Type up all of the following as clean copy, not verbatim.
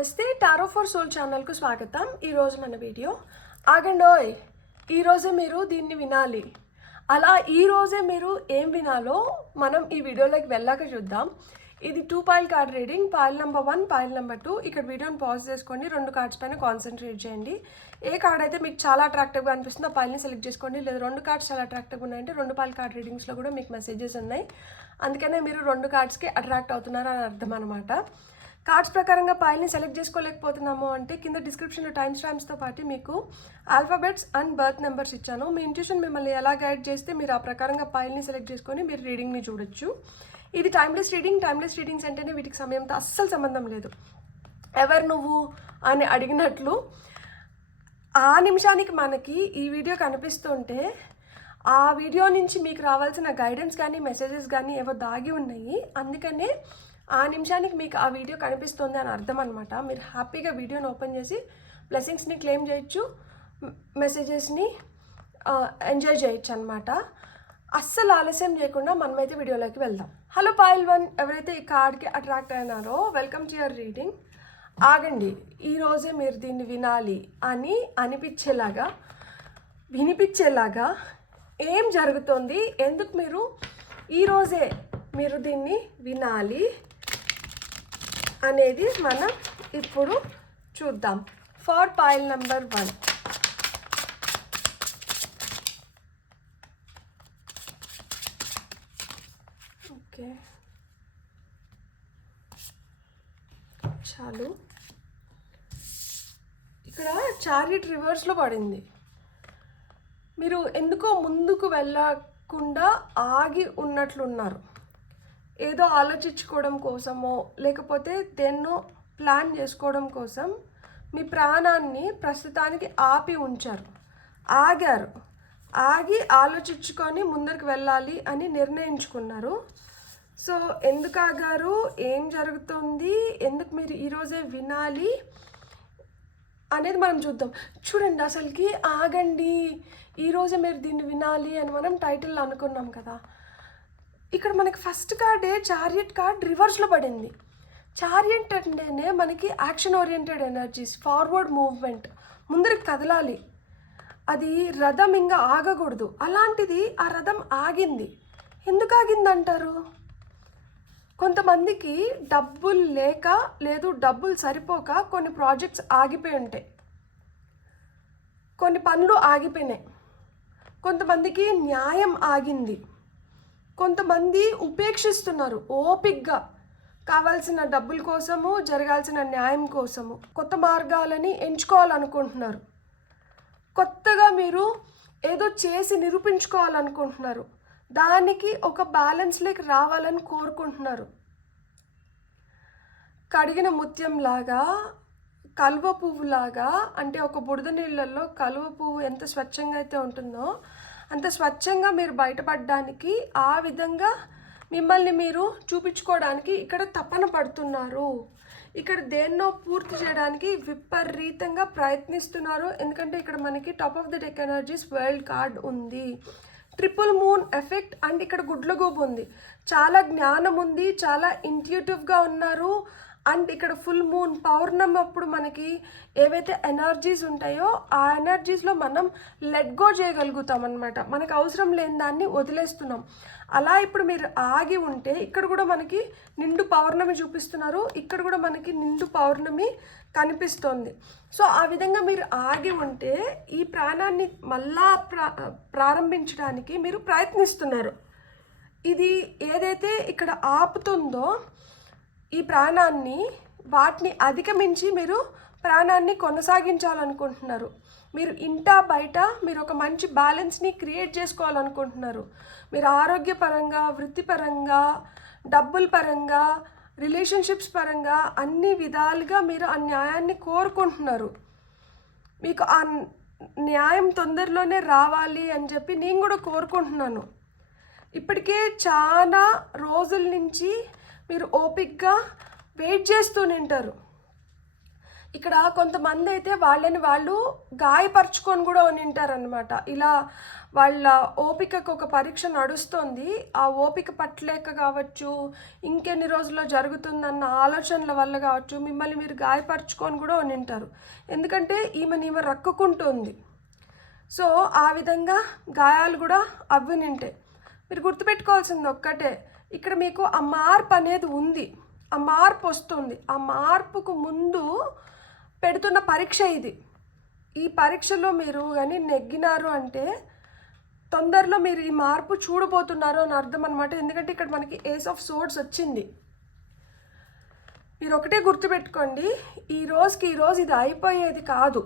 నమస్తే tarot for soul ఛానల్కు స్వాగతం. ఈరోజు మన వీడియో ఆగండోయ్, ఈరోజే మీరు దీన్ని వినాలి. అలా ఈరోజే మీరు ఏం వినాలో మనం ఈ వీడియోలోకి వెళ్ళాక చూద్దాం. ఇది 2 foil card reading. Foil number 1, foil number 2. ఇక్కడ వీడియోని పాజ్ చేసుకోండి, 2 కార్డ్స్ పైన కాన్సన్ట్రేట్ చేయండి. ఏ కార్డ్ అయితే మీకు చాలా అట్రాక్టివ్గా అనిపిస్తుందో ఆ పాయిల్ని సెలెక్ట్ చేసుకోండి. లేదా 2 కార్డ్స్ చాలా అట్రాక్టివ్గా ఉన్నాయంటే 2 పాయిల్ కార్డ్ రీడింగ్స్లో కూడా మీకు మెసేజెస్ ఉన్నాయి. అందుకనే మీరు 2 కార్డ్స్కి అట్రాక్ట్ అవుతున్నారు అని అర్థం అనమాట. కార్డ్స్ ప్రకారంగా పాయిల్ని సెలెక్ట్ చేసుకోలేకపోతున్నాము అంటే కింద డిస్క్రిప్షన్లో టైమ్ స్టాంప్స్తో పాటు మీకు ఆల్ఫాబెట్స్ అండ్ బర్త్ నెంబర్స్ ఇచ్చాను. మీ ఇంట్యూషన్ మిమ్మల్ని ఎలా గైడ్ చేస్తే మీరు ఆ ప్రకారంగా పాయిల్ని సెలెక్ట్ చేసుకొని మీరు రీడింగ్ని చూడొచ్చు. ఇది టైమ్లెస్ రీడింగ్. టైమ్లెస్ రీడింగ్స్ అంటేనే వీటికి సమయంతో అస్సలు సంబంధం లేదు. ఎవరు నువ్వు అని అడిగినట్లు ఆ నిమిషానికి మనకి ఈ వీడియో కనిపిస్తుంటే ఆ వీడియో నుంచి మీకు రావాల్సిన గైడెన్స్ కానీ మెసేజెస్ కానీ ఏవో దాగి ఉన్నాయి. అందుకనే ఆ నిమిషానికి మీకు ఆ వీడియో కనిపిస్తుంది అని అర్థం అనమాట. మీరు హ్యాపీగా వీడియోని ఓపెన్ చేసి బ్లెస్సింగ్స్ని క్లెయిమ్ చేయొచ్చు, మెసేజెస్ని ఎంజాయ్ చేయొచ్చు అనమాట. అస్సలు ఆలస్యం చేయకుండా మనమైతే వీడియోలోకి వెళ్దాం. హలో పాయిల్ 1, ఎవరైతే ఈ కార్డ్కి అట్రాక్ట్ అయినారో వెల్కమ్ టు యువర్ రీడింగ్. ఆగండి, ఈరోజే మీరు దీన్ని వినాలి అని అనిపించేలాగా వినిపించేలాగా ఏం జరుగుతుంది, ఎందుకు మీరు ఈరోజే మీరు దీన్ని వినాలి అనేది మనం ఇప్పుడు చూద్దాం. ఫర్ పాయిల్ నెంబర్ 1, ఓకే చాలు. ఇక్కడ చారియట్ రివర్స్లో పడింది. మీరు ఎందుకో ముందుకు వెళ్ళకుండా ఆగి ఉన్నట్లున్నారు. ఏదో ఆలోచించుకోవడం కోసమో లేకపోతే దేన్నో ప్లాన్ చేసుకోవడం కోసం మీ ప్రాణాన్ని ప్రస్తుతానికి ఆపి ఉంచారు, ఆగారు. ఆగి ఆలోచించుకొని ముందరికి వెళ్ళాలి అని నిర్ణయించుకున్నారు. సో ఎందుకు ఆగారు, ఏం జరుగుతుంది, ఎందుకు మీరు ఈరోజే వినాలి అనేది మనం చూద్దాం. చూడండి, అసలుకి ఆగండి ఈరోజే మీరు దీన్ని వినాలి అని మనం టైటిల్లో అనుకున్నాం కదా. ఇక్కడ మనకి ఫస్ట్ కార్డే చారియట్ కార్డ్ రివర్స్లో పడింది. చారియట్ అంటేనే మనకి action oriented energies, forward movement, ముందరికి కదలాలి. అది రథం ఇంకా ఆగకూడదు. అలాంటిది ఆ రథం ఆగింది. ఎందుకు ఆగిందంటారు? కొంతమందికి డబ్బులు లేక లేదు డబ్బులు సరిపోక కొన్ని ప్రాజెక్ట్స్ ఆగిపోయి ఉంటాయి, కొన్ని పనులు ఆగిపోయినాయి. కొంతమందికి న్యాయం ఆగింది. కొంతమంది ఉపేక్షిస్తున్నారు ఓపిక్గా, కావాల్సిన డబ్బుల కోసము, జరగాల్సిన న్యాయం కోసము కొత్త మార్గాలని ఎంచుకోవాలనుకుంటున్నారు. కొత్తగా మీరు ఏదో చేసి నిరూపించుకోవాలనుకుంటున్నారు. దానికి ఒక బ్యాలెన్స్లోకి రావాలని కోరుకుంటున్నారు. కడిగిన ముత్యంలాగా, కలువ పువ్వులాగా, అంటే ఒక బురద నీళ్ళల్లో కలువ పువ్వు ఎంత స్వచ్ఛంగా అయితే ఉంటుందో అంత స్వచ్ఛంగా మీరు బయటపడడానికి, ఆ విధంగా మిమ్మల్ని మీరు చూపించుకోవడానికి ఇక్కడ తపన పడుతున్నారు. ఇక్కడ దేన్నో పూర్తి చేయడానికి విపరీతంగా ప్రయత్నిస్తున్నారు. ఎందుకంటే ఇక్కడ మనకి top of the deck energies world card ఉంది, ట్రిపుల్ మూన్ ఎఫెక్ట్, అండ్ ఇక్కడ గుడ్లగూబు ఉంది. చాలా జ్ఞానం ఉంది, చాలా ఇంట్యూటివ్గా ఉన్నారు. అండ్ ఇక్కడ ఫుల్ మూన్, పౌర్ణమి అప్పుడు మనకి ఏవైతే ఎనర్జీస్ ఉంటాయో ఆ ఎనర్జీస్లో మనం లెట్ గో చేయగలుగుతాం అనమాట. మనకు అవసరం లేని దాన్ని వదిలేస్తున్నాం. అలా ఇప్పుడు మీరు ఆగి ఉంటే ఇక్కడ కూడా మనకి నిండు పౌర్ణమి చూపిస్తున్నారు, ఇక్కడ కూడా మనకి నిండు పౌర్ణమి కనిపిస్తోంది. సో ఆ విధంగా మీరు ఆగి ఉంటే ఈ ప్రాణాన్ని మళ్ళా ప్రారంభించడానికి మీరు ప్రయత్నిస్తున్నారు. ఇది ఏదైతే ఇక్కడ ఆపుతుందో ఈ ప్రాణాన్ని, వాటిని అధిగమించి మీరు ప్రాణాన్ని కొనసాగించాలనుకుంటున్నారు. మీరు ఇంటా బయట మీరు ఒక మంచి బ్యాలెన్స్ని క్రియేట్ చేసుకోవాలనుకుంటున్నారు. మీరు ఆరోగ్యపరంగా, వృత్తిపరంగా, డబ్బుల పరంగా, రిలేషన్షిప్స్ పరంగా అన్ని విధాలుగా మీరు ఆ న్యాయాన్ని కోరుకుంటున్నారు. మీకు ఆ న్యాయం తొందరలోనే రావాలి అని చెప్పి నేను కూడా కోరుకుంటున్నాను. ఇప్పటికే చాలా రోజుల నుంచి మీరు ఓపిక్గా వెయిట్ చేస్తూ ఉంటారు. ఇక్కడ కొంతమంది అయితే వాళ్ళని వాళ్ళు గాయపరుచుకొని కూడా ఉంటారనమాట. ఇలా వాళ్ళ ఓపికకు ఒక పరీక్ష నడుస్తుంది, ఆ ఓపిక పట్టలేక కావచ్చు, ఇంకెన్ని రోజుల్లో జరుగుతుందన్న ఆలోచనల వల్ల కావచ్చు, మిమ్మల్ని మీరు గాయపరుచుకొని కూడా ఉంటారు. ఎందుకంటే ఈమె రక్కుకుంటుంది. సో ఆ విధంగా గాయాలు కూడా అవ్వినింటాయి. మీరు గుర్తుపెట్టుకోవాల్సింది ఒక్కటే, ఇక్కడ మీకు ఆ మార్పు అనేది ఉంది, ఆ మార్పు వస్తుంది. ఆ మార్పుకు ముందు పెడుతున్న పరీక్ష ఇది. ఈ పరీక్షలో మీరు కానీ నెగ్గినారు అంటే తొందరలో మీరు ఈ మార్పు చూడబోతున్నారు అని అర్థం అనమాట. ఎందుకంటే ఇక్కడ మనకి ఏస్ ఆఫ్ సోర్డ్స్ వచ్చింది. మీరు ఒకటే గుర్తుపెట్టుకోండి, ఈ రోజు ఇది అయిపోయేది కాదు,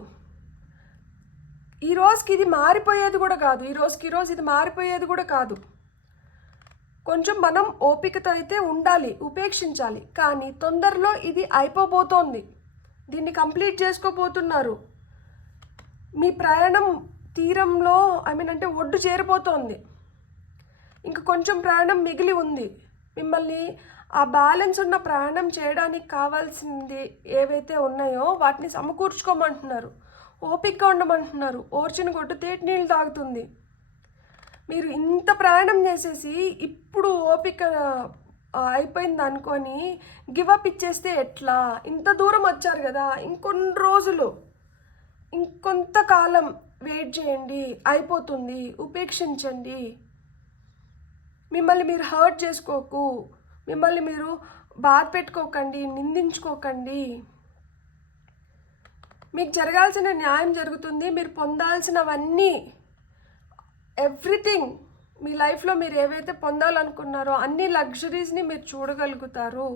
ఈ రోజుకి ఇది మారిపోయేది కూడా కాదు, ఈ రోజు ఇది మారిపోయేది కూడా కాదు. కొంచెం మనం ఓపికతో అయితే ఉండాలి, ఉపేక్షించాలి. కానీ తొందరలో ఇది అయిపోబోతోంది, దీన్ని కంప్లీట్ చేసుకోబోతున్నారు. మీ ప్రయాణం తీరంలో అంటే ఒడ్డు చేరిపోతోంది. ఇంక కొంచెం ప్రయాణం మిగిలి ఉంది. మిమ్మల్ని ఆ బ్యాలెన్స్ ఉన్న ప్రయాణం చేయడానికి కావాల్సింది ఏవైతే ఉన్నాయో వాటిని సమకూర్చుకోమంటున్నారు, ఓపికగా ఉండమంటున్నారు. ఓర్చిన కొట్టు తేటి నీళ్ళు తాగుతుంది. మీరు ఇంత ప్రయాణం చేసేసి ఇప్పుడు ఓపిక అయిపోయింది అనుకొని గివప్ ఇచ్చేస్తే ఎట్లా? ఇంత దూరం వచ్చారు కదా, ఇంకొన్ని రోజులు, ఇంకొంతకాలం వెయిట్ చేయండి, అయిపోతుంది. ఉపేక్షించండి, మిమ్మల్ని మీరు హర్ట్ చేసుకోకు, మిమ్మల్ని మీరు బాధ పెట్టుకోకండి, నిందించుకోకండి. మీకు జరగాల్సిన న్యాయం జరుగుతుంది. మీరు పొందాల్సినవన్నీ, ఎవ్రీథింగ్, మీ లైఫ్లో మీరు ఏవైతే పొందాలనుకున్నారో అన్ని లగ్జరీస్ని మీరు చూడగలుగుతారు.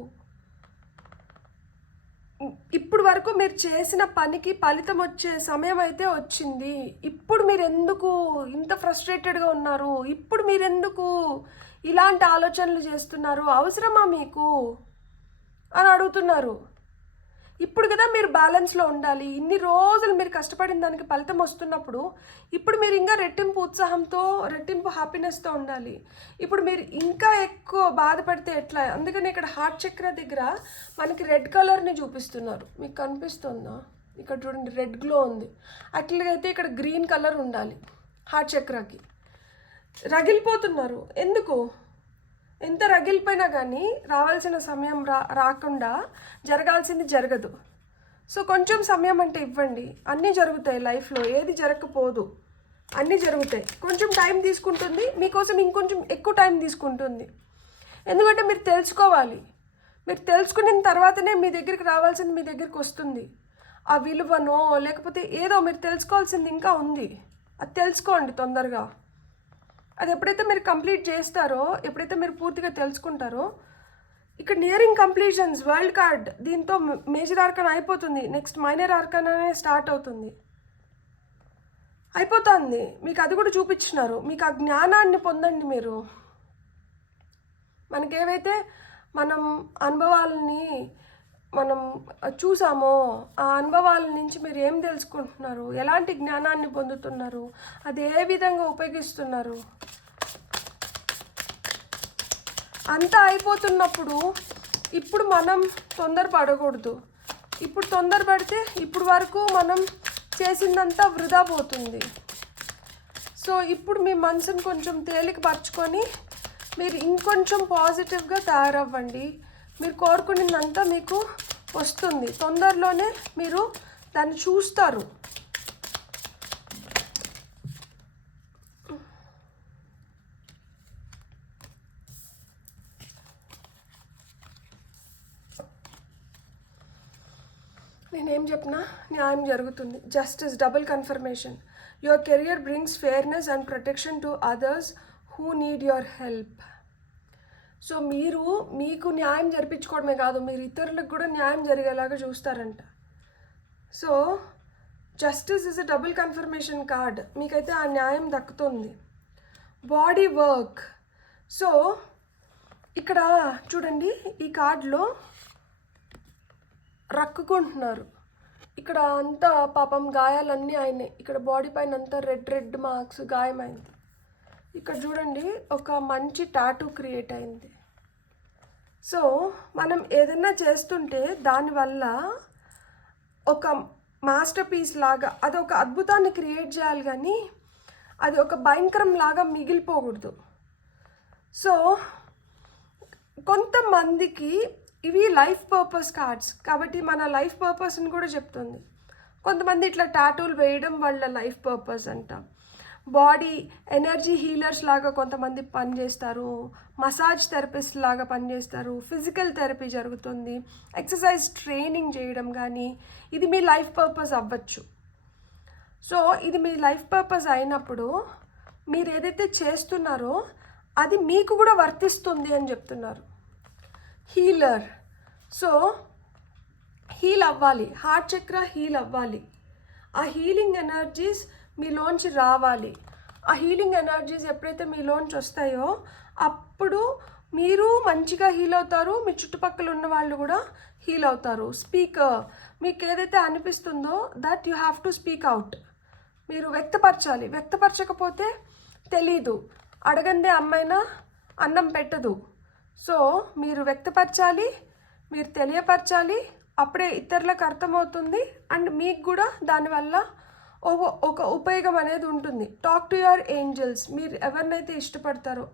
ఇప్పుడు వరకు మీరు చేసిన పనికి ఫలితం వచ్చే సమయం అయితే వచ్చింది. ఇప్పుడు మీరు ఎందుకు ఇంత ఫ్రస్ట్రేటెడ్గా ఉన్నారు? ఇప్పుడు మీరు ఎందుకు ఇలాంటి ఆలోచనలు చేస్తున్నారు? అవసరమా మీకు అని అడుగుతున్నారు. ఇప్పుడు కదా మీరు బ్యాలెన్స్లో ఉండాలి. ఇన్ని రోజులు మీరు కష్టపడిన దానికి ఫలితం వస్తున్నప్పుడు ఇప్పుడు మీరు ఇంకా రెట్టింపు ఉత్సాహంతో, రెట్టింపు హ్యాపీనెస్తో ఉండాలి. ఇప్పుడు మీరు ఇంకా ఎక్కువ బాధపడితే ఎట్లా? అందుకని ఇక్కడ హార్ట్ చక్ర దగ్గర మనకి రెడ్ కలర్ని చూపిస్తున్నారు. మీకు కనిపిస్తుందా? ఇక్కడ చూడండి, రెడ్ గ్లో ఉంది. అట్లయితే ఇక్కడ గ్రీన్ కలర్ ఉండాలి హార్ట్ చక్రకి. రగిలిపోతున్నారు. ఎందుకు? ఎంత రగిలిపోయినా కానీ రావాల్సిన సమయం రాకుండా జరగాల్సింది జరగదు. సో కొంచెం సమయం అంటే ఇవ్వండి, అన్నీ జరుగుతాయి లైఫ్లో. ఏది జరగకపోదు, అన్నీ జరుగుతాయి. కొంచెం టైం తీసుకుంటుంది, మీకోసం ఇంకొంచెం ఎక్కువ టైం తీసుకుంటుంది. ఎందుకంటే మీరు తెలుసుకోవాలి. మీరు తెలుసుకున్న తర్వాతనే మీ దగ్గరికి రావాల్సింది మీ దగ్గరికి వస్తుంది. ఆ విలువనో లేకపోతే ఏదో మీరు తెలుసుకోవాల్సింది ఇంకా ఉంది, అది తెలుసుకోండి తొందరగా. అది ఎప్పుడైతే మీరు కంప్లీట్ చేస్తారో, ఎప్పుడైతే మీరు పూర్తిగా తెలుసుకుంటారో, ఇక్కడ నియరింగ్ కంప్లీషన్స్, వరల్డ్ కార్డ్, దీంతో మేజర్ ఆర్కాన్ అయిపోతుంది. నెక్స్ట్ మైనర్ ఆర్కాన్ అనే స్టార్ట్ అవుతుంది, అయిపోతుంది. మీకు అది కూడా చూపించినారు. మీకు ఆ జ్ఞానాన్ని పొందండి. మీరు మనకేవైతే మనం అనుభవాలని మనం చూసామో ఆ అనుభవాల నుంచి మీరు ఏం తెలుసుకుంటున్నారు, ఎలాంటి జ్ఞానాన్ని పొందుతున్నారు, అది ఏ విధంగా ఉపయోగిస్తున్నారు, అంతా అయిపోతున్నప్పుడు ఇప్పుడు మనం తొందరపడకూడదు. ఇప్పుడు తొందరపడితే ఇప్పుడు వరకు మనం చేసిందంతా వృధా పోతుంది. సో ఇప్పుడు మీ మనసును కొంచెం తేలికపరచుకొని మీరు ఇంకొంచెం పాజిటివ్గా తయారవ్వండి. మీరు కోరుకున్నదంతా మీకు వస్తుంది. తొందరలోనే మీరు దాన్ని చూస్తారు. నేనేం చెప్పినా న్యాయం జరుగుతుంది. Justice, double confirmation. Your career brings fairness and protection to others who need your help. So మీరు మీకు న్యాయం జరిపించుకోవడమే కాదు, మీరు ఇతరులకు కూడా న్యాయం జరిగేలాగా చూస్తారంట. So justice is a double confirmation card. మీకైతే ఆ న్యాయం దక్కుతుంది. Body work. సో ఇక్కడ చూడండి, ఈ కార్డులో రక్కుకుంటున్నారు. ఇక్కడ అంతా పాపం గాయాలన్నీ అయినాయి. ఇక్కడ బాడీ పైన అంతా రెడ్ మార్క్స్, గాయమైంది. ఇక్కడ చూడండి, ఒక మంచి టాటూ క్రియేట్ అయింది. సో మనం ఏదైనా చేస్తుంటే దానివల్ల ఒక మాస్టర్ పీస్ లాగా అది ఒక అద్భుతాన్ని క్రియేట్ చేయాలి, కానీ అది ఒక భయంకరం లాగా మిగిలిపోకూడదు. సో కొంతమందికి ఇవి లైఫ్ పర్పస్ కార్డ్స్ కాబట్టి మన లైఫ్ పర్పస్ని కూడా చెప్తుంది. కొంతమంది ఇట్లా టాటూలు వేయడం వాళ్ళ లైఫ్ పర్పస్ అంట. బాడీ ఎనర్జీ హీలర్స్ లాగా కొంతమంది పనిచేస్తారు, మసాజ్ థెరపిస్ట్ లాగా పనిచేస్తారు, ఫిజికల్ థెరపీ జరుగుతుంది, ఎక్సర్సైజ్ ట్రైనింగ్ చేయడం, కానీ ఇది మీ లైఫ్ పర్పస్ అవ్వచ్చు. సో ఇది మీ లైఫ్ పర్పస్ అయినప్పుడు మీరు ఏదైతే చేస్తున్నారో అది మీకు కూడా వర్తిస్తుంది అని చెప్తున్నారు. హీలర్, సో హీల్ అవ్వాలి, హార్ట్ చక్ర హీల్ అవ్వాలి, ఆ హీలింగ్ ఎనర్జీస్ మీలోంచి రావాలి. ఆ హీలింగ్ ఎనర్జీస్ ఎప్పుడైతే మీలోంచి వస్తాయో అప్పుడు మీరు మంచిగా హీల్ అవుతారు, మీ చుట్టుపక్కల ఉన్న వాళ్ళు కూడా హీల్ అవుతారు. స్పీకర్, మీకు ఏదైతే అనిపిస్తుందో that you have to speak out. మీరు వ్యక్తపరచాలి, వ్యక్తపరచకపోతే తెలీదు, అడగందే అమ్మైనా అన్నం పెట్టదు. సో మీరు వ్యక్తపరచాలి, మీరు తెలియపరచాలి, అప్పుడే ఇతరులకు అర్థమవుతుంది అండ్ మీకు కూడా దానివల్ల ఒక ఉపయోగం అనేది ఉంటుంది. టాక్ టు యువర్ ఏంజల్స్, మీరు ఎవరినైతే ఇష్టపడతారో,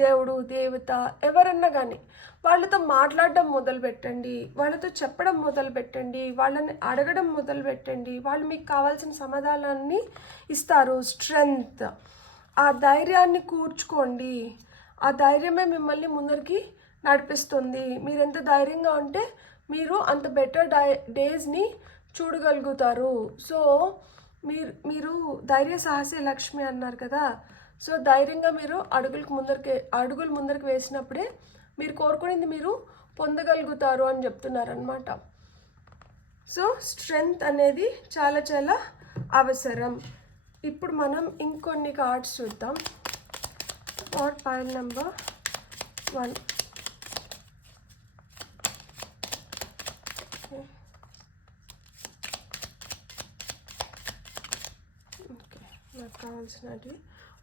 దేవుడు దేవత ఎవరన్నా కానీ వాళ్ళతో మాట్లాడడం మొదలుపెట్టండి, వాళ్ళతో చెప్పడం మొదలుపెట్టండి, వాళ్ళని అడగడం మొదలుపెట్టండి. వాళ్ళు మీకు కావాల్సిన సమాధానాన్ని ఇస్తారు. స్ట్రెంగ్త్, ఆ ధైర్యాన్ని కూర్చుకోండి. ఆ ధైర్యమే మిమ్మల్ని ముందరికి నడిపిస్తుంది. మీరు ఎంత ధైర్యంగా ఉంటే మీరు అంత బెటర్ డేస్ని చూడగలుగుతారు. సో మీరు ధైర్య సాహసే లక్ష్మి అన్నారు కదా. సో ధైర్యంగా మీరు అడుగులు ముందరికి వేసినప్పుడే మీరు కోరుకునేది మీరు పొందగలుగుతారు అని చెప్తున్నారనమాట. సో స్ట్రెంగ్త్ అనేది చాలా చాలా అవసరం. ఇప్పుడు మనం ఇంకొన్ని కార్డ్స్ చూద్దాం. For pile number 1. నాకు కావాల్సినవి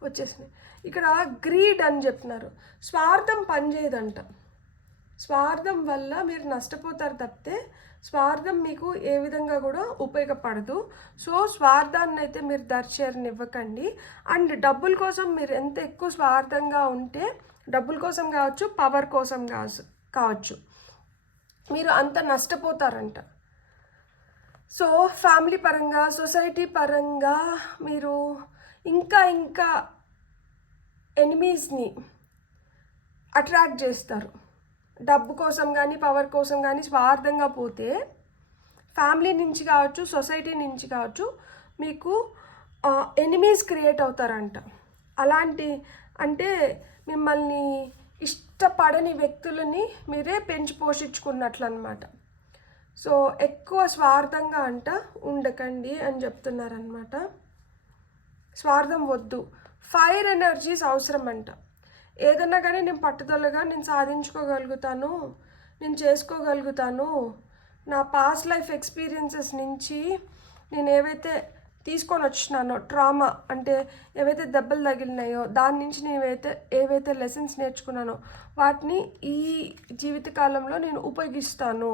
వచ్చేసినాయి. ఇక్కడ గ్రీడ్ అని చెప్తున్నారు. స్వార్థం పనిచేయదంట. స్వార్థం వల్ల మీరు నష్టపోతారు తప్పితే స్వార్థం మీకు ఏ విధంగా కూడా ఉపయోగపడదు. సో స్వార్థాన్ని అయితే మీరు దర్శనివ్వకండి. అండ్ డబ్బుల కోసం మీరు ఎంత ఎక్కువ స్వార్థంగా ఉంటే, డబ్బుల కోసం కావచ్చు, పవర్ కోసం కావచ్చు, మీరు అంత నష్టపోతారంట. సో ఫ్యామిలీ పరంగా, సొసైటీ పరంగా మీరు ఇంకా ఎనిమీస్ని అట్రాక్ట్ చేస్తారు. డబ్బు కోసం కానీ పవర్ కోసం కానీ స్వార్థంగా పోతే ఫ్యామిలీ నుంచి కావచ్చు, సొసైటీ నుంచి కావచ్చు, మీకు ఎనిమీస్ క్రియేట్ అవుతారంట. అలాంటి అంటే మిమ్మల్ని ఇష్టపడని వ్యక్తులని మీరే పెంచి పోషించుకున్నట్లు అనమాట. సో ఎక్కువ స్వార్థంగా ఉండకండి అని చెప్తున్నారనమాట. స్వార్థం వద్దు. ఫైర్ ఎనర్జీస్ అవసరం అంట. ఏదన్నా కానీ నేను పట్టుదలగా నేను సాధించుకోగలుగుతాను, నేను చేసుకోగలుగుతాను, నా పాస్ట్ లైఫ్ ఎక్స్పీరియన్సెస్ నుంచి నేను ఏవైతే తీసుకొని వచ్చినానో, ట్రామా అంటే ఏవైతే దెబ్బలు తగిలినాయో దాని నుంచి నేను ఏవైతే లెసన్స్ నేర్చుకున్నానో వాటిని ఈ జీవితకాలంలో నేను ఉపయోగిస్తాను.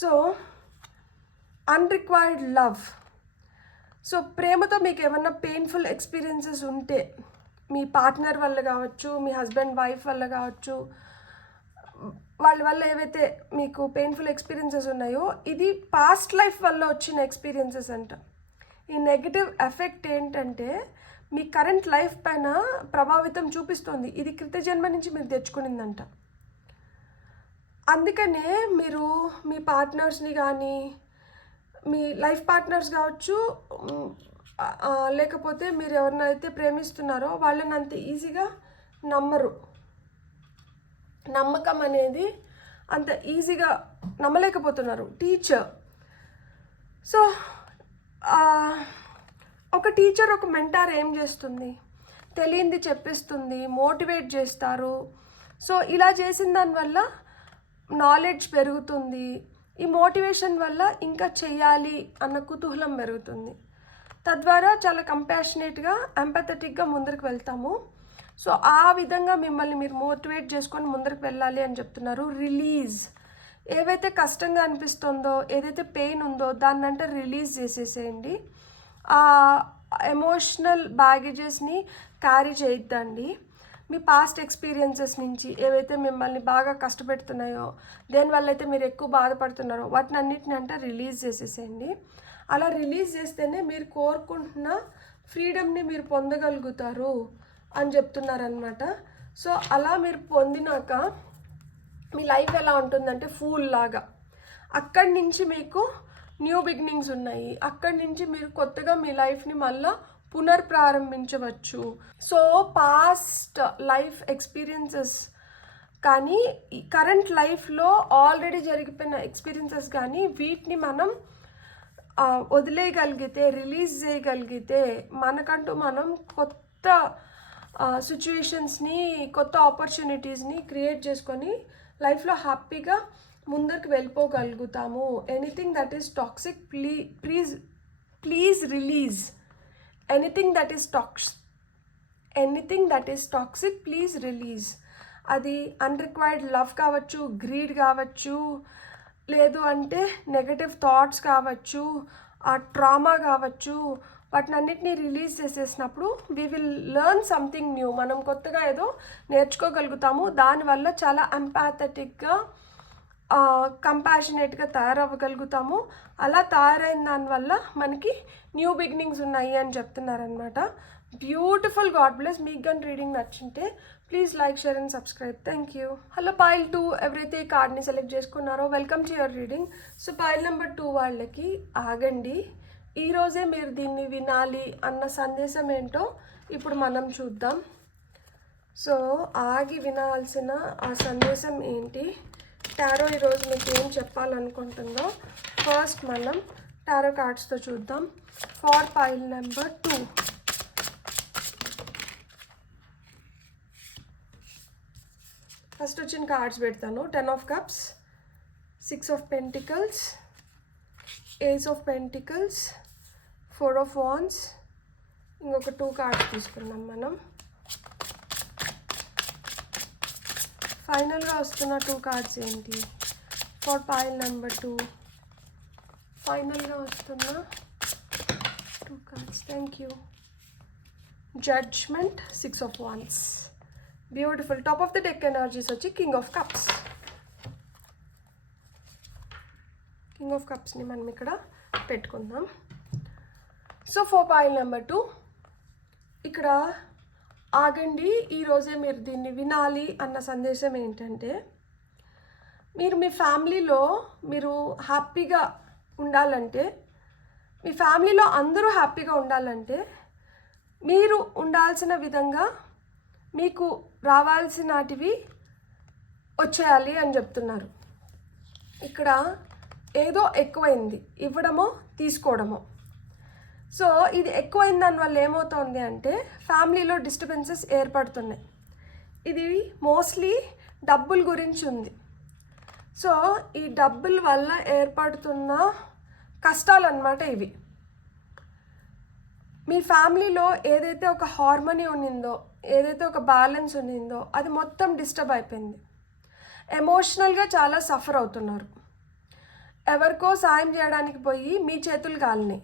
So అన్రిక్వైర్డ్ love. సో ప్రేమతో మీకు ఏమన్నా పెయిన్ఫుల్ ఎక్స్పీరియన్సెస్ ఉంటే, మీ పార్ట్నర్ వల్ల కావచ్చు, మీ హస్బెండ్ వైఫ్ వల్ల కావచ్చు, వాళ్ళ వల్ల ఏవైతే మీకు పెయిన్ఫుల్ ఎక్స్పీరియన్సెస్ ఉన్నాయో ఇది పాస్ట్ లైఫ్ వల్ల వచ్చిన ఎక్స్పీరియన్సెస్ అంట. ఈ నెగిటివ్ ఎఫెక్ట్ ఏంటంటే మీ కరెంట్ లైఫ్ పైన ప్రభావితం చూపిస్తుంది. ఇది కృతజన్మ నుంచి మీరు తెచ్చుకునిందంట. అందుకనే మీరు మీ పార్ట్నర్స్ని కానీ, మీ లైఫ్ పార్ట్నర్స్ కావచ్చు, లేకపోతే మీరు ఎవరినైతే ప్రేమిస్తున్నారో వాళ్ళని అంత ఈజీగా నమ్మరు. నమ్మకం అనేది అంత ఈజీగా నమ్మలేకపోతున్నారు. టీచర్, సో ఒక టీచర్, ఒక మెంటార్ ఏం చేస్తుంది? తెలియంది చెప్పిస్తుంది, మోటివేట్ చేస్తారు. సో ఇలా చేసిన దానివల్ల నాలెడ్జ్ పెరుగుతుంది. ఈ మోటివేషన్ వల్ల ఇంకా చెయ్యాలి అన్న కుతూహలం పెరుగుతుంది. తద్వారా చాలా కంపాషనేట్గా, ఎంపథెటిక్గా ముందరికి వెళ్తాము. సో ఆ విధంగా మిమ్మల్ని మీరు మోటివేట్ చేసుకొని ముందరికి వెళ్ళాలి అని చెప్తున్నారు. రిలీజ్, ఏవైతే కష్టంగా అనిపిస్తుందో, ఏదైతే పెయిన్ ఉందో దాన్నంటే రిలీజ్ చేసేసేయండి. ఆ ఎమోషనల్ బ్యాగేజెస్ని క్యారీ చేయొద్దండి. మీ పాస్ట్ ఎక్స్పీరియన్సెస్ నుంచి ఏవైతే మిమ్మల్ని బాగా కష్టపెడుతున్నాయో, దేనివల్ల అయితే మీరు ఎక్కువ బాధపడుతున్నారో వాటిని అన్నిటిని అంటే రిలీజ్ చేసేసేయండి. అలా రిలీజ్ చేస్తేనే మీరు కోరుకుంటున్న ఫ్రీడమ్ని మీరు పొందగలుగుతారు అని చెప్తున్నారనమాట. సో అలా మీరు పొందినాక మీ లైఫ్ ఎలా ఉంటుందంటే ఫూల్ లాగా. అక్కడి నుంచి మీకు న్యూ బిగినింగ్స్ ఉన్నాయి. అక్కడి నుంచి మీరు కొత్తగా మీ లైఫ్ని మళ్ళీ పునర్ప్రారంభించవచ్చు. సో పాస్ట్ లైఫ్ ఎక్స్పీరియన్సెస్ కానీ కరెంట్ లైఫ్లో ఆల్రెడీ జరిగిపోయిన ఎక్స్పీరియన్సెస్ కానీ వీటిని మనం వదిలేయగలిగితే, రిలీజ్ చేయగలిగితే మనకంటూ మనం కొత్త సిచ్యువేషన్స్ని, కొత్త ఆపర్చునిటీస్ని క్రియేట్ చేసుకొని లైఫ్లో హ్యాపీగా ముందరికి వెళ్ళిపోగలుగుతాము. Anything that is toxic please release. Anything that is toxic please release. అది అన్రిక్వైర్డ్ లవ్ కావచ్చు, గ్రీడ్ కావచ్చు, లేదు అంటే నెగటివ్ థాట్స్ కావచ్చు, ఆ ట్రామా కావచ్చు. వాటిని అన్నిటినీ రిలీజ్ చేసేసినప్పుడు we will learn something new. మనం కొత్తగా ఏదో నేర్చుకోగలుగుతాము. దానివల్ల చాలా ఎంపాథెటిక్గా, కంపాషనేట్గా తయారవ్వగలుగుతాము. అలా తయారైన దానివల్ల మనకి న్యూ బిగినింగ్స్ ఉన్నాయి అని చెప్తున్నారనమాట. బ్యూటిఫుల్. God bless. మీకు కానీ రీడింగ్ నచ్చింటే please like, share and subscribe. Thank you. Hello pile 2 ఎవరైతే ఈ కార్డ్ని సెలెక్ట్ చేసుకున్నారో welcome to your reading. So pile number 2 వాళ్ళకి ఆగండి, ఈరోజే మీరు దీన్ని వినాలి అన్న సందేశం ఏంటో ఇప్పుడు మనం చూద్దాం. సో ఆగి వినాల్సిన ఆ సందేశం ఏంటి, టారో ఈరోజు మీకు ఏం చెప్పాలనుకుంటుందో ఫస్ట్ మనం టారో కార్డ్స్తో చూద్దాం. ఫార్ పైల్ నెంబర్ 2 ఫస్ట్ వచ్చిన కార్డ్స్ పెడతాను. 10 of Cups, 6 of Pentacles, Ace of Pentacles, 4 of Wands. ఇంకొక 2 కార్డ్స్ తీసుకున్నాం మనం. ఫైనల్గా వస్తున్న 2 కార్డ్స్ ఏంటి ఫర్ పైల్ నెంబర్ 2? ఫైనల్గా వస్తున్న 2 cards. Thank you. Judgement, 6 of Wands. Beautiful. Top of the deck energies వచ్చి king of cups. King of కప్స్ని మనం ఇక్కడ పెట్టుకుందాం. సో ఫర్ పైల్ నెంబర్ 2 ఇక్కడ ఆగండి, ఈరోజే మీరు దీన్ని వినాలి అన్న సందేశం ఏంటంటే, మీరు మీ ఫ్యామిలీలో మీరు హ్యాపీగా ఉండాలంటే, మీ ఫ్యామిలీలో అందరూ హ్యాపీగా ఉండాలంటే మీరు ఉండాల్సిన విధంగా మీకు రావాల్సినటివి వచ్చేయాలి అని చెప్తున్నారు. ఇక్కడ ఏదో ఎక్కువైంది, ఇవ్వడమో తీసుకోవడమో. సో ఇది ఎక్కువైన దానివల్ల ఏమవుతుంది అంటే ఫ్యామిలీలో డిస్టర్బెన్సెస్ ఏర్పడుతున్నాయి. ఇది మోస్ట్లీ డబ్బుల గురించి ఉంది. సో ఈ డబ్బుల వల్ల ఏర్పడుతున్న కష్టాలు అన్నమాట ఇవి. మీ ఫ్యామిలీలో ఏదైతే ఒక హార్మనీ ఉన్నిందో, ఏదైతే ఒక బ్యాలెన్స్ ఉన్నిందో అది మొత్తం డిస్టర్బ్ అయిపోయింది. ఎమోషనల్గా చాలా సఫర్ అవుతున్నారు. ఎవరికో సాయం చేయడానికి పోయి మీ చేతులు కాలినాయి,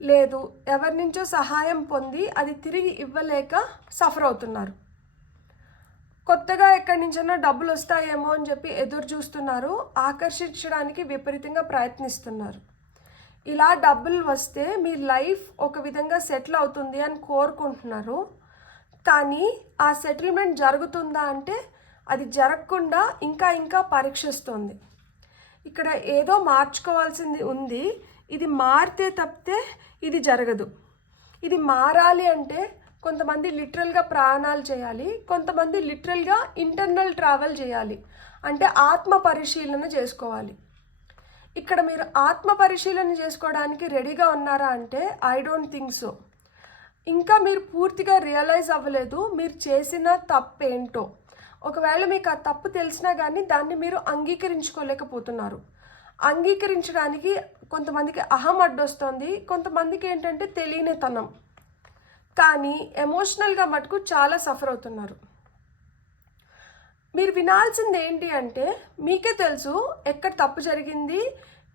లేదు ఎవరి నుంచో సహాయం పొంది అది తిరిగి ఇవ్వలేక సఫర్ అవుతున్నారు. కొత్తగా ఎక్కడి నుంచైనా డబ్బులు వస్తాయేమో అని చెప్పి ఎదురు చూస్తున్నారు, ఆకర్షించడానికి విపరీతంగా ప్రయత్నిస్తున్నారు. ఇలా డబ్బులు వస్తే మీ లైఫ్ ఒక విధంగా సెటిల్ అవుతుంది అని కోరుకుంటున్నారు. కానీ ఆ సెటిల్మెంట్ జరుగుతుందా అంటే అది జరగకుండా ఇంకా ఇంకా పరీక్షిస్తుంది. ఇక్కడ ఏదో మార్చుకోవాల్సింది ఉంది. ఇది మారితే తప్పితే ఇది జరగదు. ఇది మారాలి అంటే కొంతమంది లిటరల్గా ప్రయాణాలు చేయాలి, కొంతమంది లిటరల్గా ఇంటర్నల్ ట్రావెల్ చేయాలి, అంటే ఆత్మ పరిశీలన చేసుకోవాలి. ఇక్కడ మీరు ఆత్మ పరిశీలన చేసుకోవడానికి రెడీగా ఉన్నారా అంటే ఐ డోంట్ థింక్ సో. ఇంకా మీరు పూర్తిగా రియలైజ్ అవ్వలేదు మీరు చేసిన తప్పేంటో. ఒకవేళ మీకు ఆ తప్పు తెలిసినా కానీ దాన్ని మీరు అంగీకరించుకోలేకపోతున్నారు. అంగీకరించడానికి కొంతమందికి అహం అడ్డొస్తుంది, కొంతమందికి ఏంటంటే తెలియనితనం. కానీ ఎమోషనల్గా మటుకు చాలా సఫర్ అవుతున్నారు. మీరు వినాల్సింది ఏంటి అంటే, మీకే తెలుసు ఎక్కడ తప్పు జరిగింది,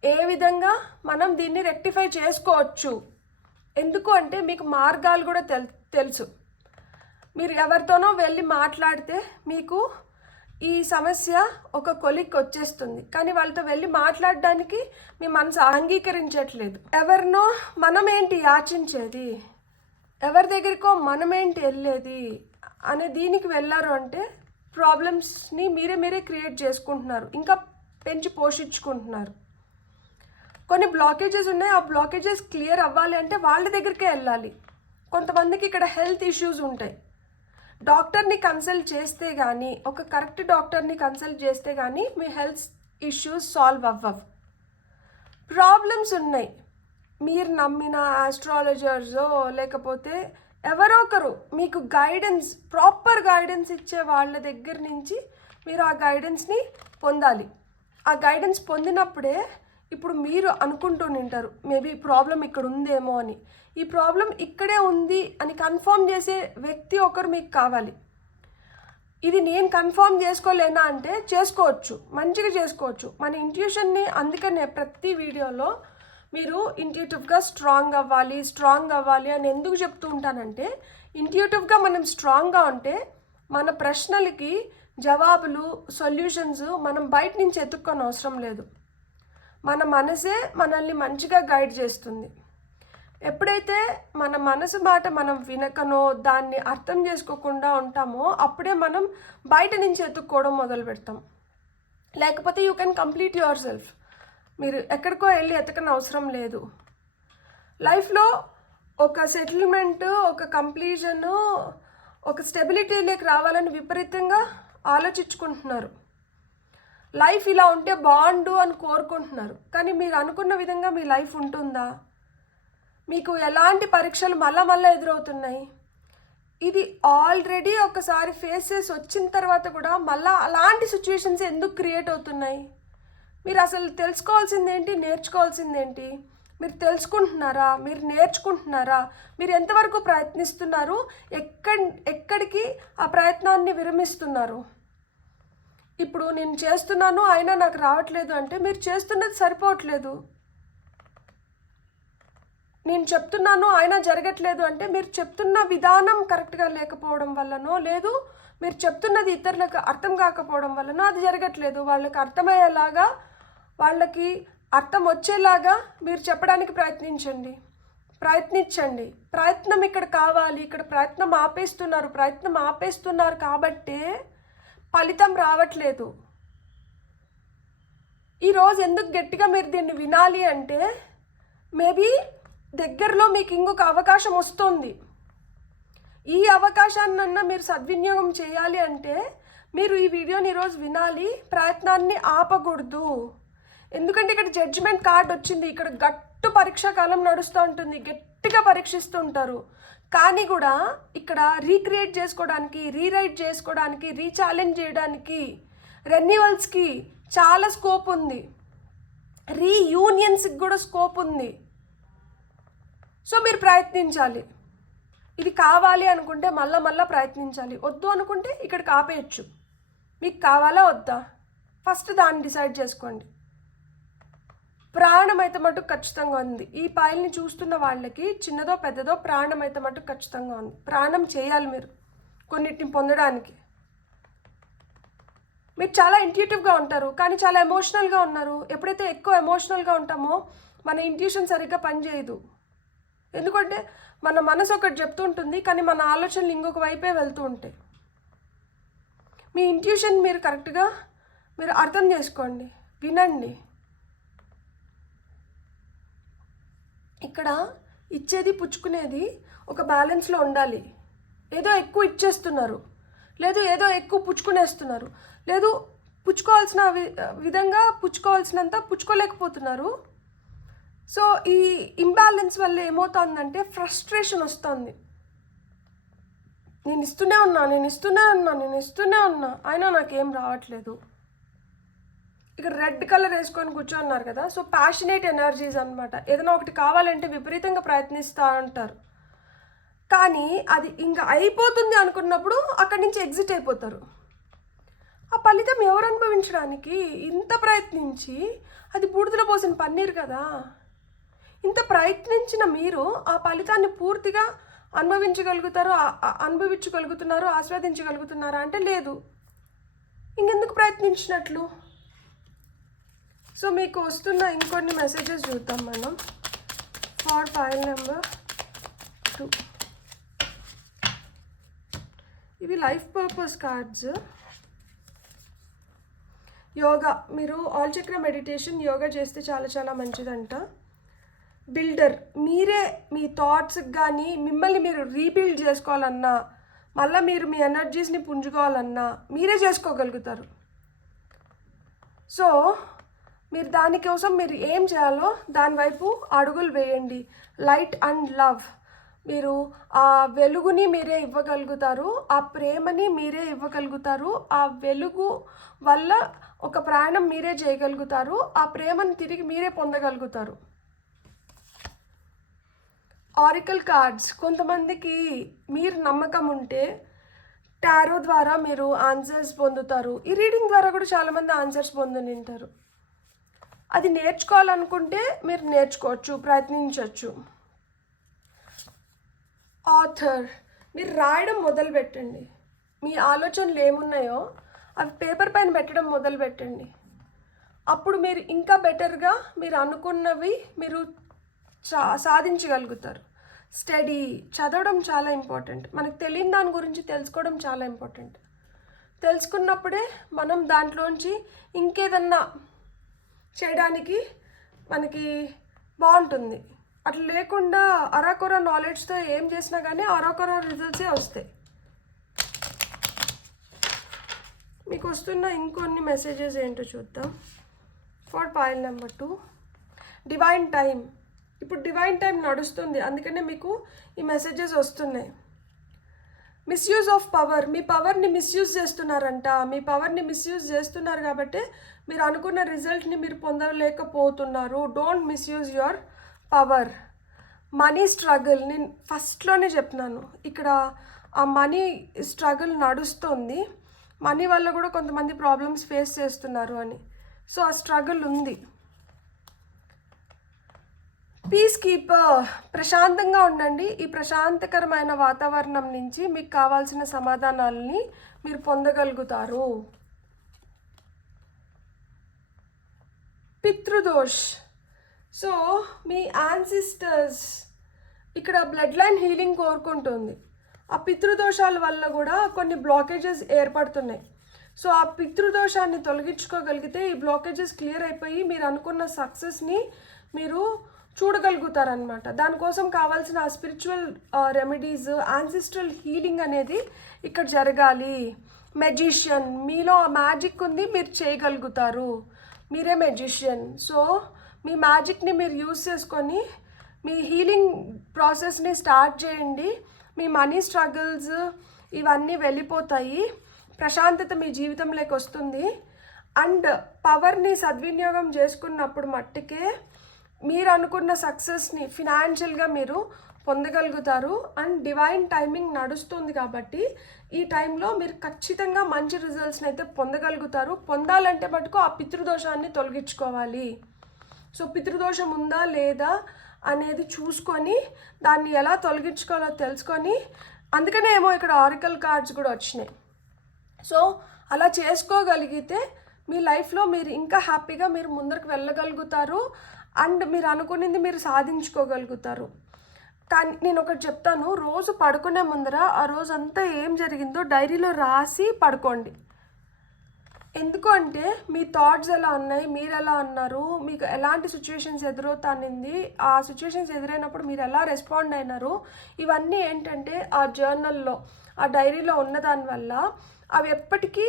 ఏ విధంగా మనం దీన్ని రెక్టిఫై చేసుకోవచ్చు. ఎందుకు అంటే మీకు మార్గాలు కూడా తెలుసు. మీరు ఎవరితోనో వెళ్ళి మాట్లాడితే మీకు ఈ సమస్య ఒక కొలిక్కి వచ్చేస్తుంది, కానీ వాళ్ళతో వెళ్ళి మాట్లాడడానికి మీ మనసు అంగీకరించట్లేదు. ఎవరినో మనమేంటి యాచించేది, ఎవరి దగ్గరికో మనమేంటి వెళ్ళేది అనే దీనికి వెళ్ళారు అంటే ప్రాబ్లమ్స్ని మీరే క్రియేట్ చేసుకుంటున్నారు, ఇంకా పెంచి పోషించుకుంటున్నారు. కొన్ని బ్లాకేజెస్ ఉన్నాయి, ఆ బ్లాకేజెస్ క్లియర్ అవ్వాలి అంటే వాళ్ళ దగ్గరికే వెళ్ళాలి. కొంతమందికి ఇక్కడ హెల్త్ ఇష్యూస్ ఉంటాయి, డాక్టర్ని కన్సల్ట్ చేస్తే కానీ, ఒక కరెక్ట్ డాక్టర్ని కన్సల్ట్ చేస్తే కానీ మీ హెల్త్ ఇష్యూస్ సాల్వ్ అవ్వవు. ప్రాబ్లమ్స్ ఉన్నాయి, మీరు నమ్మిన ఆస్ట్రాలజర్సో లేకపోతే ఎవరో ఒకరు మీకు గైడెన్స్, ప్రాపర్ గైడెన్స్ ఇచ్చే వాళ్ళ దగ్గర నుంచి మీరు ఆ గైడెన్స్ని పొందాలి. ఆ గైడెన్స్ పొందినప్పుడే ఇప్పుడు మీరు అనుకుంటూ ఉంటారు మేబీ ప్రాబ్లం ఇక్కడ ఉందేమో అని. ఈ ప్రాబ్లం ఇక్కడే ఉంది అని కన్ఫర్మ్ చేసే వ్యక్తి ఒకరు మీకు కావాలి. ఇది నేను కన్ఫర్మ్ చేసుకోలేనా అంటే చేసుకోవచ్చు, మంచిగా చేసుకోవచ్చు. మన ఇంట్యూషన్ని అందుకనే ప్రతి వీడియోలో మీరు ఇంట్యూటివ్గా స్ట్రాంగ్ అవ్వాలి అని ఎందుకు చెప్తూ ఉంటానంటే, ఇంట్యూటివ్గా మనం స్ట్రాంగ్గా ఉంటే మన ప్రశ్నలకి జవాబులు, సొల్యూషన్స్ మనం బయట నుంచి ఎత్తుక్కొని అవసరం లేదు. మన మనసే మనల్ని మంచిగా గైడ్ చేస్తుంది. ఎప్పుడైతే మన మనసు మాట మనం వినకనో దాన్ని అర్థం చేసుకోకుండా ఉంటామో అప్పుడే మనం బయట నుంచి ఎత్తుక్కోవడం మొదలు పెడతాం. లేకపోతే you can complete your self. మీరు ఎక్కడికో వెళ్ళి ఎతకని అవసరం లేదు. లైఫ్లో ఒక సెటిల్మెంట్, ఒక కంప్లీషను, ఒక స్టెబిలిటీలోకి రావాలని విపరీతంగా ఆలోచించుకుంటున్నారు. లైఫ్ ఇలా ఉంటే బాగుండు అని కోరుకుంటున్నారు, కానీ మీరు అనుకున్న విధంగా మీ లైఫ్ ఉంటుందా? మీకు ఎలాంటి పరీక్షలు మళ్ళా ఎదురవుతున్నాయి? ఇది ఆల్రెడీ ఒకసారి ఫేస్ చేసి వచ్చిన తర్వాత కూడా మళ్ళీ అలాంటి సిచ్యువేషన్స్ ఎందుకు క్రియేట్ అవుతున్నాయి? మీరు అసలు తెలుసుకోవాల్సింది ఏంటి, నేర్చుకోవాల్సింది ఏంటి? మీరు తెలుసుకుంటున్నారా? మీరు నేర్చుకుంటున్నారా? మీరు ఎంతవరకు ప్రయత్నిస్తున్నారు? ఎక్కడికి ఆ ప్రయత్నాన్ని విరమిస్తున్నారు? ఇప్పుడు నేను చేస్తున్నాను అయినా నాకు రావట్లేదు అంటే మీరు చేస్తున్నది సరిపోవట్లేదు. నేను చెప్తున్నాను అయినా జరగట్లేదు అంటే మీరు చెప్తున్న విధానం కరెక్ట్గా లేకపోవడం వల్లనో, లేదు మీరు చెప్తున్నది ఇతరులకు అర్థం కాకపోవడం వల్లనో అది జరగట్లేదు. వాళ్ళకి అర్థమయ్యేలాగా, వాళ్ళకి అర్థం వచ్చేలాగా మీరు చెప్పడానికి ప్రయత్నించండి. ప్రయత్నం ఇక్కడ కావాలి. ఇక్కడ ప్రయత్నం ఆపేస్తున్నారు కాబట్టే ఫలితం రావట్లేదు. ఈరోజు ఎందుకు గట్టిగా మీరు దీన్ని వినాలి అంటే, మేబీ దగ్గరలో మీకు ఇంకొక అవకాశం వస్తుంది. ఈ అవకాశాన్నన్నా మీరు సద్వినియోగం చేయాలి అంటే మీరు ఈ వీడియోని ఈరోజు వినాలి, ప్రయత్నాన్ని ఆపకూడదు. ఎందుకంటే ఇక్కడ జడ్జిమెంట్ కార్డ్ వచ్చింది. ఇక్కడ గట్టు పరీక్షా కాలం నడుస్తూ ఉంటుంది, గట్టిగా పరీక్షిస్తూ ఉంటారు. కానీ కూడా ఇక్కడ రీక్రియేట్ చేసుకోవడానికి, రీరైట్ చేసుకోవడానికి, రీఛాలెంజ్ చేయడానికి, రెన్యువల్స్కి చాలా స్కోప్ ఉంది. రీయూనియన్స్కి కూడా స్కోప్ ఉంది. సో మీరు ప్రయత్నించాలి. ఇది కావాలి అనుకుంటే మళ్ళా ప్రయత్నించాలి. వద్దు అనుకుంటే ఇక్కడికి ఆపేయచ్చు. మీకు కావాలా వద్దా ఫస్ట్ దాన్ని డిసైడ్ చేసుకోండి. ప్రాణం అయితే మటుకు ఖచ్చితంగా ఉంది. ఈ పాయల్ని చూస్తున్న వాళ్ళకి చిన్నదో పెద్దదో ప్రాణం అయితే మటుకు ఖచ్చితంగా ఉంది. ప్రాణం చేయాలి మీరు కొన్నిటిని పొందడానికి. మీరు చాలా ఇంట్యూటివ్గా ఉంటారు కానీ చాలా ఎమోషనల్గా ఉన్నారు. ఎప్పుడైతే ఎక్కువ ఎమోషనల్గా ఉంటామో మన ఇంట్యూషన్ సరిగ్గా పనిచేయదు. ఎందుకంటే మన మనసు ఒకటి చెప్తూ ఉంటుంది కానీ మన ఆలోచనలు ఇంకొక వైపే వెళ్తూ ఉంటాయి. మీ ఇంట్యూషన్ మీరు కరెక్ట్గా మీరు అర్థం చేసుకోండి, వినండి. ఇక్కడ ఇచ్చేది పుచ్చుకునేది ఒక బ్యాలెన్స్లో ఉండాలి. ఏదో ఎక్కువ ఇచ్చేస్తున్నారు, లేదు ఏదో ఎక్కువ పుచ్చుకునేస్తున్నారు, లేదు పుచ్చుకోవాల్సిన విధంగా పుచ్చుకోవాల్సినంత పుచ్చుకోలేకపోతున్నారు. సో ఈ ఇంబ్యాలెన్స్ వల్ల ఏమవుతుందంటే ఫ్రస్ట్రేషన్ వస్తుంది. నేను ఇస్తూనే ఉన్నా అయినా నాకేం రావట్లేదు. ఇక్కడ రెడ్ కలర్ వేసుకొని కూర్చోన్నారు కదా, సో ప్యాషనేట్ ఎనర్జీస్ అనమాట. ఏదైనా ఒకటి కావాలంటే విపరీతంగా ప్రయత్నిస్తూ ఉంటారు, కానీ అది ఇంకా అయిపోతుంది అనుకున్నప్పుడు అక్కడి నుంచి ఎగ్జిట్ అయిపోతారు. ఆ ఫలితం ఎవరు అనుభవించడానికి? ఇంత ప్రయత్నించి అది బూడిదలో పోసిన పన్నీరు కదా. ఇంత ప్రయత్నించిన మీరు ఆ ఫలితాన్ని పూర్తిగా అనుభవించగలుగుతున్నారు, ఆస్వాదించగలుగుతున్నారా అంటే లేదు. ఇంకెందుకు ప్రయత్నించినట్లు? సో మీకు వస్తున్న ఇంకొన్ని మెసేజెస్ చూద్దాం మనం. For file number 2. ఇవి లైఫ్ పర్పస్ కార్డ్స్. యోగా, మీరు ఆల్ చక్ర మెడిటేషన్ యోగా చేస్తే చాలా చాలా మంచిదంట. బిల్డర్, మీరే మీ థాట్స్కి కానీ మిమ్మల్ని మీరు రీబిల్డ్ చేసుకోవాలన్నా, మళ్ళీ మీరు మీ ఎనర్జీస్ని పుంజుకోవాలన్నా మీరే చేసుకోగలుగుతారు. సో మీరు దానికోసం మీరు ఏం చేయాలో దానివైపు అడుగులు వేయండి. లైట్ అండ్ లవ్, మీరు ఆ వెలుగుని మీరే ఇవ్వగలుగుతారు, ఆ ప్రేమని మీరే ఇవ్వగలుగుతారు, ఆ వెలుగు వల్ల ఒక ప్రయాణం మీరే చేయగలుగుతారు, ఆ ప్రేమను తిరిగి మీరే పొందగలుగుతారు. ఆరికల్ కార్డ్స్, కొంతమందికి మీరు నమ్మకం ఉంటే టారో ద్వారా మీరు ఆన్సర్స్ పొందుతారు. ఈ రీడింగ్ ద్వారా కూడా చాలామంది ఆన్సర్స్ పొందునింటారు. అది నేర్చుకోవాలనుకుంటే మీరు నేర్చుకోవచ్చు, ప్రయత్నించవచ్చు. ఆథర్, మీరు రాయడం మొదలు పెట్టండి. మీ ఆలోచనలు ఏమున్నాయో అవి పేపర్ పైన పెట్టడం మొదలు పెట్టండి. అప్పుడు మీరు ఇంకా బెటర్గా మీరు అనుకున్నవి మీరు సాధించగలుగుతారు. స్టడీ, చదవడం చాలా ఇంపార్టెంట్. మనకు తెలియని దాని గురించి తెలుసుకోవడం చాలా ఇంపార్టెంట్. తెలుసుకున్నప్పుడే మనం దాంట్లోంచి ఇంకేదన్నా చేయడానికి మనకి బాగుంటుంది. అట్లా లేకుండా అరాకొర నాలెడ్జ్తో ఏం చేసినా కానీ అరాకొర రిజల్ట్సే వస్తాయి. మీకు వస్తున్న ఇంకొన్ని మెసేజెస్ ఏంటో చూద్దాం. For pile number 2, divine time. ఇప్పుడు డివైన్ టైం నడుస్తుంది, అందుకనే మీకు ఈ మెసేజెస్ వస్తున్నాయి. మిస్యూజ్ ఆఫ్ పవర్, మీ పవర్ని మిస్యూజ్ చేస్తున్నారంట. మీ పవర్ని మిస్యూజ్ చేస్తున్నారు కాబట్టి మీరు అనుకున్న రిజల్ట్ని మీరు పొందలేకపోతున్నారు. Don't misuse your power. Money struggle, నేను ఫస్ట్లోనే చెప్తున్నాను ఇక్కడ ఆ మనీ స్ట్రగుల్ నడుస్తుంది. మనీ వల్ల కూడా కొంతమంది ప్రాబ్లమ్స్ ఫేస్ చేస్తున్నారు అని. సో ఆ స్ట్రగుల్ ఉంది. పీస్ కీపర్, ప్రశాంతంగా ఉండండి. ఈ ప్రశాంతకరమైన వాతావరణం నుంచి మీకు కావాల్సిన సమాధానాలని మీరు పొందగలుగుతారు. పితృదోష్, సో మీ యాన్సిస్టర్స్ ఇక్కడ బ్లడ్ లైన్ హీలింగ్ కోరుకుంటుంది. ఆ పితృదోషాల వల్ల కూడా కొన్ని బ్లాకేజెస్ ఏర్పడుతున్నాయి. సో ఆ పితృదోషాన్ని తొలగించుకోగలిగితే ఈ బ్లాకేజెస్ క్లియర్ అయిపోయి మీరు అనుకున్న సక్సెస్ని మీరు చూడగలుగుతారనమాట. దానికోసం కావాల్సిన ఆ స్పిరిచువల్ రెమెడీస్, యాన్సిస్ట్రల్ హీలింగ్ అనేది ఇక్కడ జరగాలి. మెజిషియన్, మీలో ఆ మ్యాజిక్ ఉంది, మీరు చేయగలుగుతారు, మీరే మెజిషియన్. సో మీ మ్యాజిక్ని మీరు యూజ్ చేసుకొని మీ హీలింగ్ ప్రాసెస్ని స్టార్ట్ చేయండి. మీ మనీ స్ట్రగుల్స్ ఇవన్నీ వెళ్ళిపోతాయి, ప్రశాంతత మీ జీవితంలోకి వస్తుంది. అండ్ పవర్ని సద్వినియోగం చేసుకున్నప్పుడు మట్టుకే మీరు అనుకున్న సక్సెస్ని ఫినాన్షియల్గా మీరు పొందగలుగుతారు. అండ్ డివైన్ టైమింగ్ నడుస్తుంది కాబట్టి ఈ టైంలో మీరు ఖచ్చితంగా మంచి రిజల్ట్స్ని అయితే పొందగలుగుతారు. పొందాలంటే మటుకు ఆ పితృదోషాన్ని తొలగించుకోవాలి. సో పితృదోషం ఉందా లేదా అనేది చూసుకొని దాన్ని ఎలా తొలగించుకోవాలో తెలుసుకొని, అందుకనే ఏమో ఇక్కడ ఆరికల్ కార్డ్స్ కూడా వచ్చినాయి. సో అలా చేసుకోగలిగితే మీ లైఫ్లో మీరు ఇంకా హ్యాపీగా మీరు ముందరకు వెళ్ళగలుగుతారు. అండ్ మీరు అనుకున్నది మీరు సాధించుకోగలుగుతారు. కానీ నేను ఒకటి చెప్తాను, రోజు పడుకునే ముందర ఆ రోజంతా ఏం జరిగిందో డైరీలో రాసి పడుకోండి. ఎందుకు అంటే మీ థాట్స్ ఎలా ఉన్నాయి, మీరు ఎలా ఉన్నారు, మీకు ఎలాంటి సిచ్యువేషన్స్ ఎదురవుతానింది, ఆ సిచ్యువేషన్స్ ఎదురైనప్పుడు మీరు ఎలా రెస్పాండ్ అయినారు, ఇవన్నీ ఏంటంటే ఆ జర్నల్లో ఆ డైరీలో ఉన్న దానివల్ల అవి ఎప్పటికీ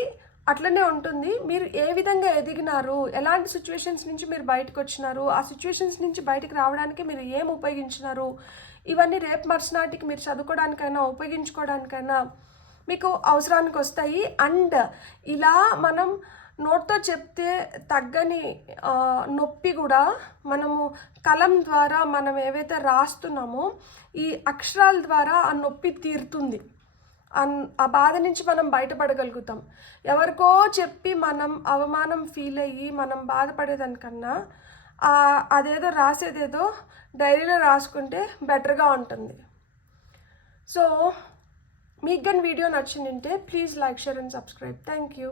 అట్లనే ఉంటుంది. మీరు ఏ విధంగా ఎదిగినారు, ఎలాంటి సిచ్యువేషన్స్ నుంచి మీరు బయటకు వచ్చినారు, ఆ సిచ్యువేషన్స్ నుంచి బయటకు రావడానికి మీరు ఏం ఉపయోగించినారు, ఇవన్నీ రేపు మరుసనాటికి మీరు చదువుకోవడానికైనా ఉపయోగించుకోవడానికైనా మీకు అవసరానికి వస్తాయి. అండ్ ఇలా మనం నోట్తో చెప్తే తగ్గని నొప్పి కూడా మనము కలం ద్వారా మనం ఏవైతే రాస్తున్నామో ఈ అక్షరాల ద్వారా ఆ నొప్పి తీరుతుంది. ఆ బాధ నుంచి మనం బయటపడగలుగుతాం. ఎవరికో చెప్పి మనం అవమానం ఫీల్ అయ్యి మనం బాధపడేదానికన్నా అదేదో రాసేదేదో డైరీలో రాసుకుంటే బెటర్గా ఉంటుంది. సో మీకు కానీ వీడియో నచ్చిందంటే please like, share and subscribe. Thank you.